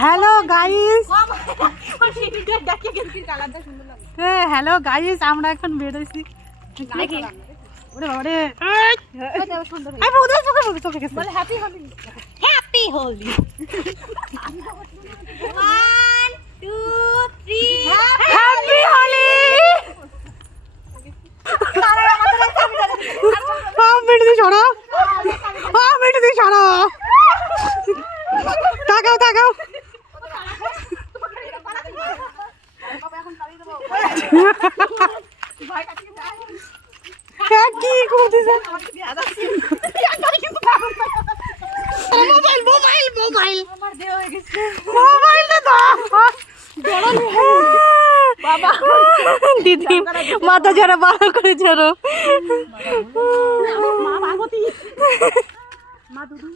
Hello guys, hello guys, আমরা এখন বেরোইছি। Happy Holi. Happy Holi. তাকাও তাকাও, কি করতেছে? মোবাইল মোবাইল মোবাইল মোবাইলটা দাও বাবা। দিদি মাথা ঝাড়া ভালো করে ঝাড়ো। মা দুদু